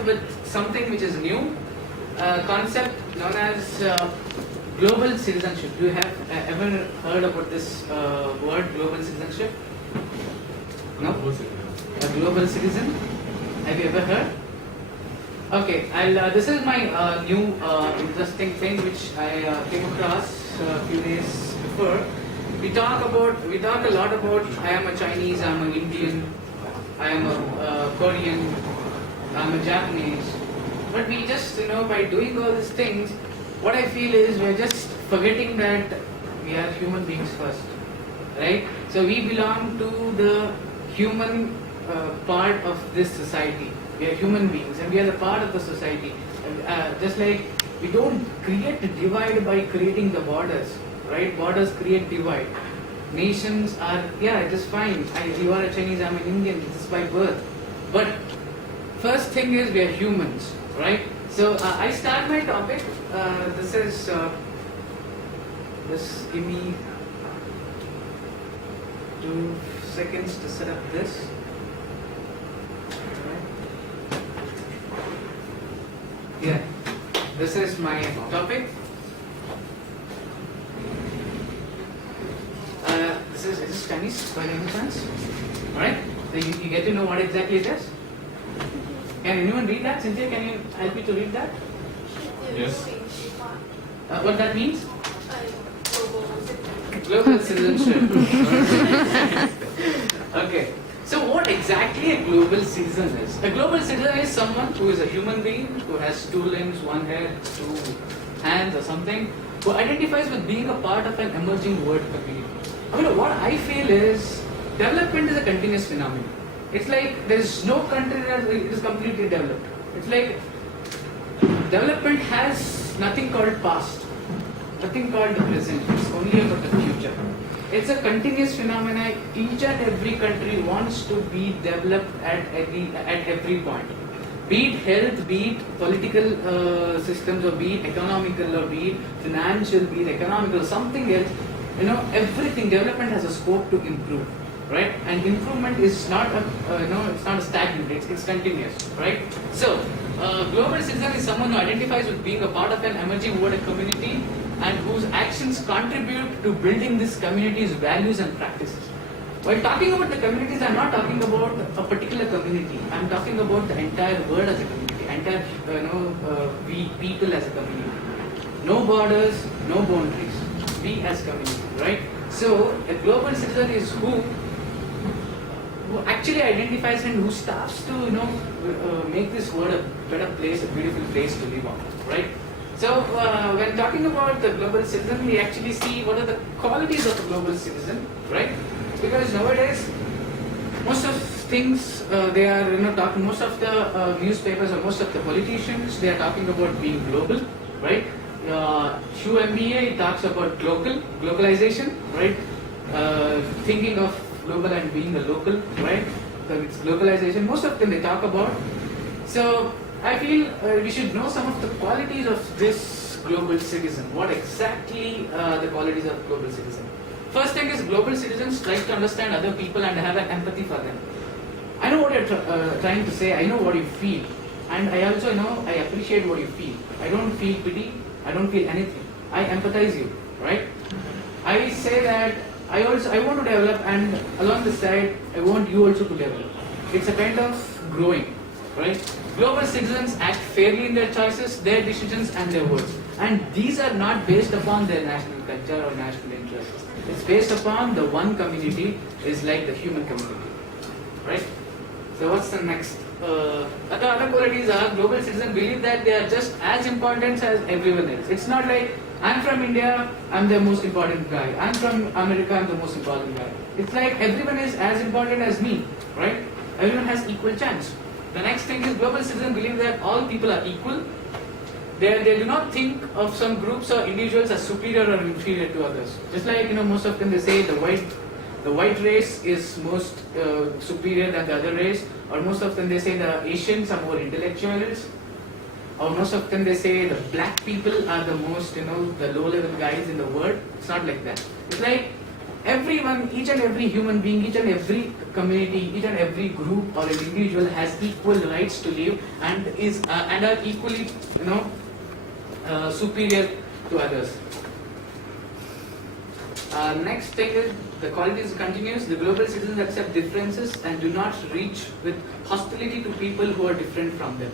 start with something which is new, a concept known as global citizenship. Do you have ever heard about this word, global citizenship? No? A global citizen? Have you ever heard? Okay, this is my new interesting thing which I came across a few days before. We talk a lot about I am a Chinese, I am an Indian, I am a Korean, I am a Japanese. But we just, by doing all these things, what I feel is we're just forgetting that we are human beings first, right? So we belong to the human part of this society. We are human beings and we are the part of the society. Just like we don't create a divide by creating the borders, right? Borders create divide. Nations are, it is fine. You are a Chinese, I'm an Indian, this is by birth. But first thing is we are humans, right? So I start my topic. Just give me 2 seconds to set up this. Yeah, this is my topic. Is this Chinese by any chance? Alright, so you get to know what exactly it is? Can anyone read that? Cynthia, can you help me to read that? Yes. What that means? Global citizenship. Okay. So what exactly a global citizen is? A global citizen is someone who is a human being, who has 2 limbs, 1 head, 2 hands or something, who identifies with being a part of an emerging world community. What I feel is, development is a continuous phenomenon. It's like there is no country that is completely developed. It's like development has nothing called past, nothing called the present. It's only about the future. It's a continuous phenomenon. Each and every country wants to be developed at every point. Be it health, be it political systems, or be it economical, or be it financial, be it economical, something else. Everything, development has a scope to improve, right? And improvement is not it's not a stagnant, it's continuous, right? So, global citizen is someone who identifies with being a part of an emerging world community and whose actions contribute to building this community's values and practices. While talking about the communities, I'm not talking about a particular community. I'm talking about the entire world as a community, entire we people as a community. No borders, no boundaries. We as community, right? So a global citizen is who actually identifies and who starts to make this world a better place, a beautiful place to live on, right? So when talking about the global citizen, we actually see what are the qualities of a global citizen, right? Because nowadays, most of things they are talking. Most of the newspapers or most of the politicians, they are talking about being global, right? Shu MBA talks about globalization, right? Thinking of global and being a local, right? So it's globalization. Most of them they talk about. So I feel we should know some of the qualities of this global citizen. What exactly the qualities of global citizen? First thing is global citizens try to understand other people and have an empathy for them. I know what you're trying to say. I know what you feel, and I also know I appreciate what you feel. I don't feel pity. I don't feel anything. I empathize you, right? I say that I want to develop, and along the side, I want you also to develop. It's a kind of growing, right? Global citizens act fairly in their choices, their decisions, and their words. And these are not based upon their national culture or national interests. It's based upon the one community is like the human community, right? So what's the next? Other qualities are global citizens believe that they are just as important as everyone else. It's not like I'm from India, I'm the most important guy. I'm from America, I'm the most important guy. It's like everyone is as important as me, right? Everyone has equal chance. The next thing is global citizens believe that all people are equal. They do not think of some groups or individuals as superior or inferior to others. Just like most of them they say the white race is most superior than the other race, or most of them they say the Asians are more intellectuals, or most of them they say the black people are the most the low level guys in the world. It's not like that. It's like everyone, each and every human being, each and every community, each and every group or an individual has equal rights to live and is and are equally, superior to others. Next thing is the qualities continues. The global citizens accept differences and do not reach with hostility to people who are different from them.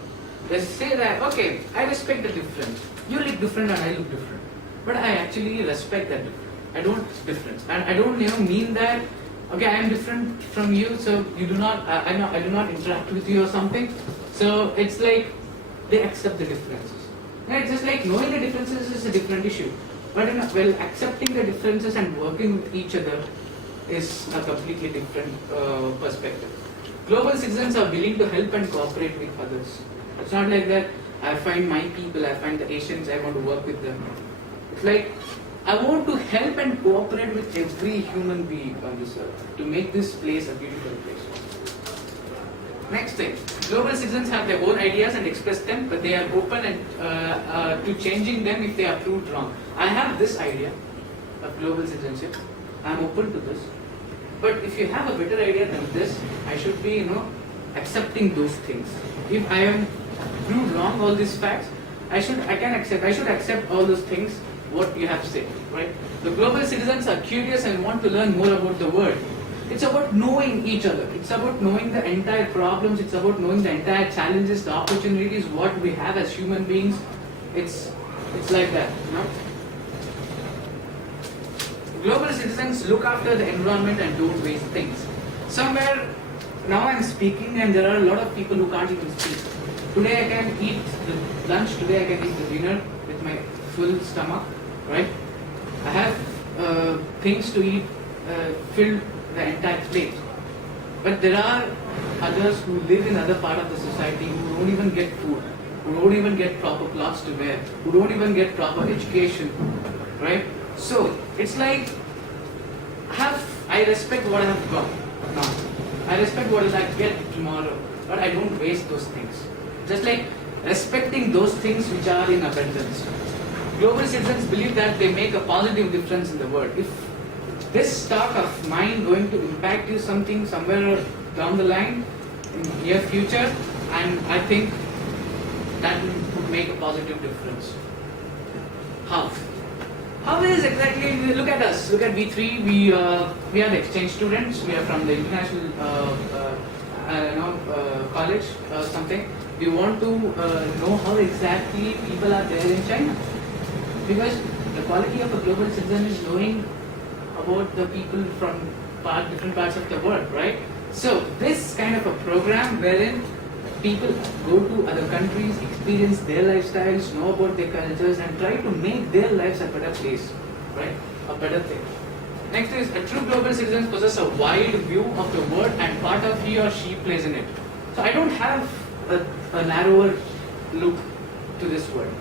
They say that, okay, I respect the difference. You look different and I look different, but I actually respect that difference. I don't difference, and I don't mean that. Okay, I am different from you, so you do not. I do not interact with you or something. So it's like they accept the differences. And it's just like knowing the differences is a different issue. But accepting the differences and working with each other is a completely different perspective. Global citizens are willing to help and cooperate with others. It's not like that I find my people, I find the Asians, I want to work with them. It's like I want to help and cooperate with every human being on this earth to make this place a beautiful place. Next thing, global citizens have their own ideas and express them, but they are open and to changing them if they are proved wrong. I have this idea of global citizenship. I am open to this, but if you have a better idea than this, I should be, accepting those things. If I am proved wrong all these facts, I should accept all those things what you have said, right? The global citizens are curious and want to learn more about the world. It's about knowing each other. It's about knowing the entire problems. It's about knowing the entire challenges, the opportunities, what we have as human beings. It's like that, Global citizens look after the environment and don't waste things. Somewhere, now I'm speaking and there are a lot of people who can't even speak. Today I can eat the lunch, today I can eat the dinner with my full stomach, right? I have things to eat filled the entire plate. But there are others who live in other part of the society who don't even get food, who don't even get proper clothes to wear, who don't even get proper education, right? So it's like I respect what I have got now. I respect what I get tomorrow, but I don't waste those things. Just like respecting those things which are in abundance. Global citizens believe that they make a positive difference in the world. If this talk of mine going to impact you something somewhere down the line in near future, and I think that would make a positive difference. How? How is exactly? Look at us. Look at V3. We are the exchange students. We are from the international college or something. We want to know how exactly people are there in China, because the quality of a global citizen is knowing about the people from different parts of the world, right? So this kind of a program wherein people go to other countries, experience their lifestyles, know about their cultures, and try to make their lives a better place, right? A better thing. Next is a true global citizen possesses a wide view of the world and part of he or she plays in it. So I don't have a narrower look to this world.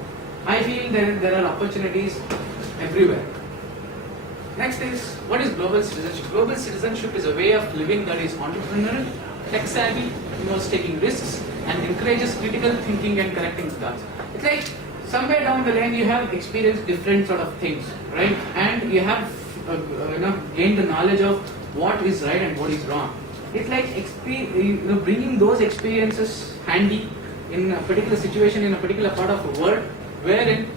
I feel there are opportunities everywhere. Next is, what is global citizenship? Global citizenship is a way of living that is entrepreneurial, tech savvy, involves taking risks, and encourages critical thinking and connecting the dots. It's like somewhere down the line you have experienced different sort of things, right? And you have gained the knowledge of what is right and what is wrong. It's like bringing those experiences handy in a particular situation in a particular part of the world wherein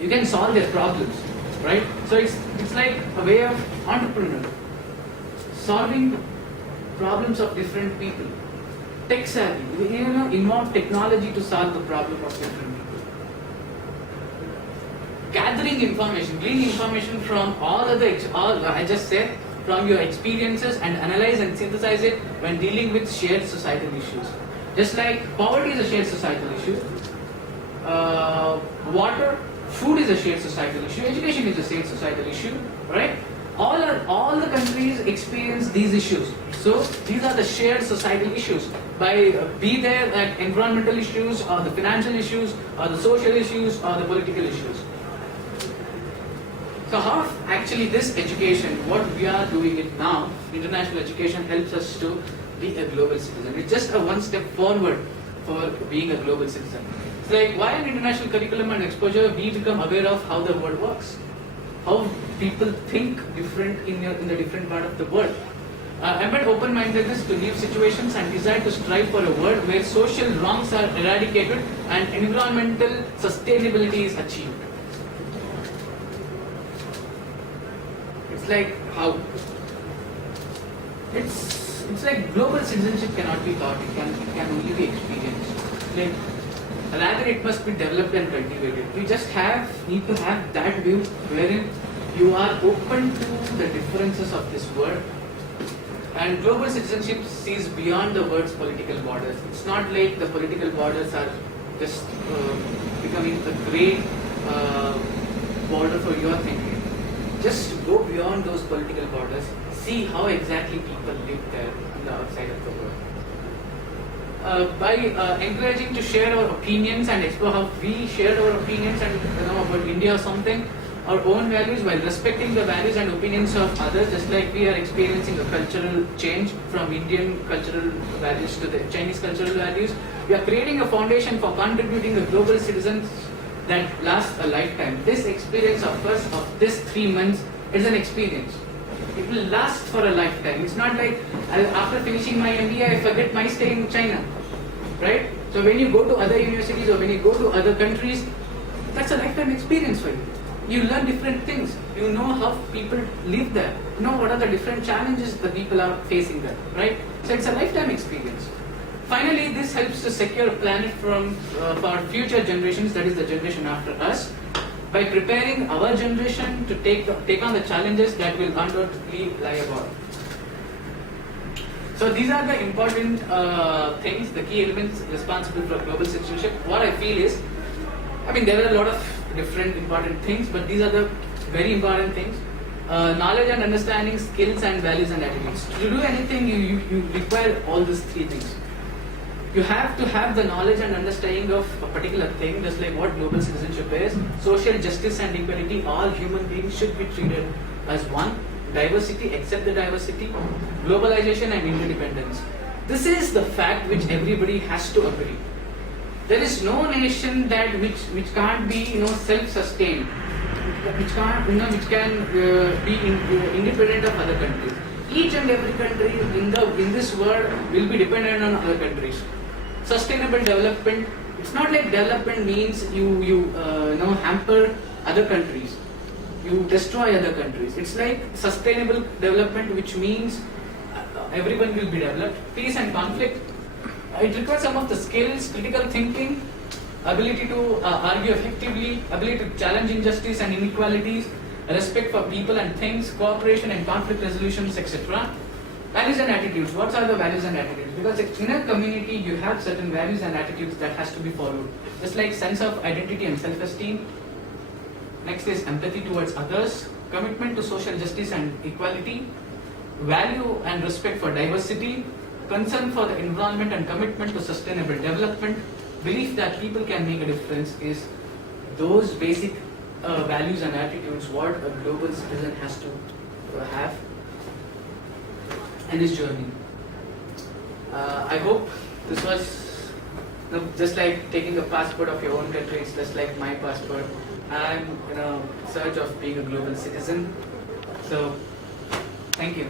you can solve their problems, right? So it's like a way of entrepreneurial, solving problems of different people. Tech savvy, involve technology to solve the problem of different people. Gathering information, glean information from all I just said, from your experiences, and analyze and synthesize it when dealing with shared societal issues. Just like poverty is a shared societal issue, water, food is a shared societal issue, education is a shared societal issue, right? All the countries experience these issues. So these are the shared societal issues. Be there at environmental issues, or the financial issues, or the social issues, or the political issues. So how actually this education, what we are doing it now, international education helps us to be a global citizen. It's just a one step forward for being a global citizen. It's like, why an international curriculum and exposure, we become aware of how the world works. how people think different in the different part of the world. Embed open-mindedness to new situations and desire to strive for a world where social wrongs are eradicated and environmental sustainability is achieved. It's like how it's like global citizenship cannot be taught; it can only be experienced. Like rather, it must be developed and cultivated. You just need to have that view wherein you are open to the differences of this world. And global citizenship sees beyond the world's political borders. It's not like the political borders are just becoming a great border for your thinking. Just go beyond those political borders, see how exactly people live there on the outside of the world. By encouraging to share our opinions and explore how we shared our opinions and about India or something, our own values while respecting the values and opinions of others, just like we are experiencing a cultural change from Indian cultural values to the Chinese cultural values. We are creating a foundation for contributing the global citizens that lasts a lifetime. This experience of us of this 3 months is an experience. It will last for a lifetime. It's not like after finishing my MBA I forget my stay in China, right? So when you go to other universities or when you go to other countries, that's a lifetime experience for you. You learn different things. You know how people live there. You know what are the different challenges the people are facing there, right? So it's a lifetime experience. Finally, this helps to secure a planet for future generations, that is the generation after us, by preparing our generation to take on the challenges that will undoubtedly lie above. So these are the important things, the key elements responsible for global citizenship. What I feel is, there are a lot of different important things, but these are the very important things. Knowledge and understanding, skills and values and attitudes. To do anything, you require all these 3 things. You have to have the knowledge and understanding of a particular thing, just like what global citizenship is. Social justice and equality, all human beings should be treated as one. Diversity, accept the diversity. Globalization and interdependence. This is the fact which everybody has to agree. There is no nation that which can't be self-sustained, which can be independent of other countries. Each and every country in this world will be dependent on other countries. Sustainable development. It's not like development means you hamper other countries, you destroy other countries. It's like sustainable development, which means everyone will be developed. Peace and conflict. It requires some of the skills, critical thinking, ability to argue effectively, ability to challenge injustice and inequalities, respect for people and things, cooperation and conflict resolutions, etc. Values and attitudes. What are the values and attitudes? Because in a community, you have certain values and attitudes that has to be followed. Just like sense of identity and self-esteem. Next is empathy towards others, commitment to social justice and equality, value and respect for diversity, concern for the environment and commitment to sustainable development, belief that people can make a difference is those basic values and attitudes what a global citizen has to have in his journey. I hope this was just like taking a passport of your own country. It's just like my passport. I'm in a search of being a global citizen. So, thank you.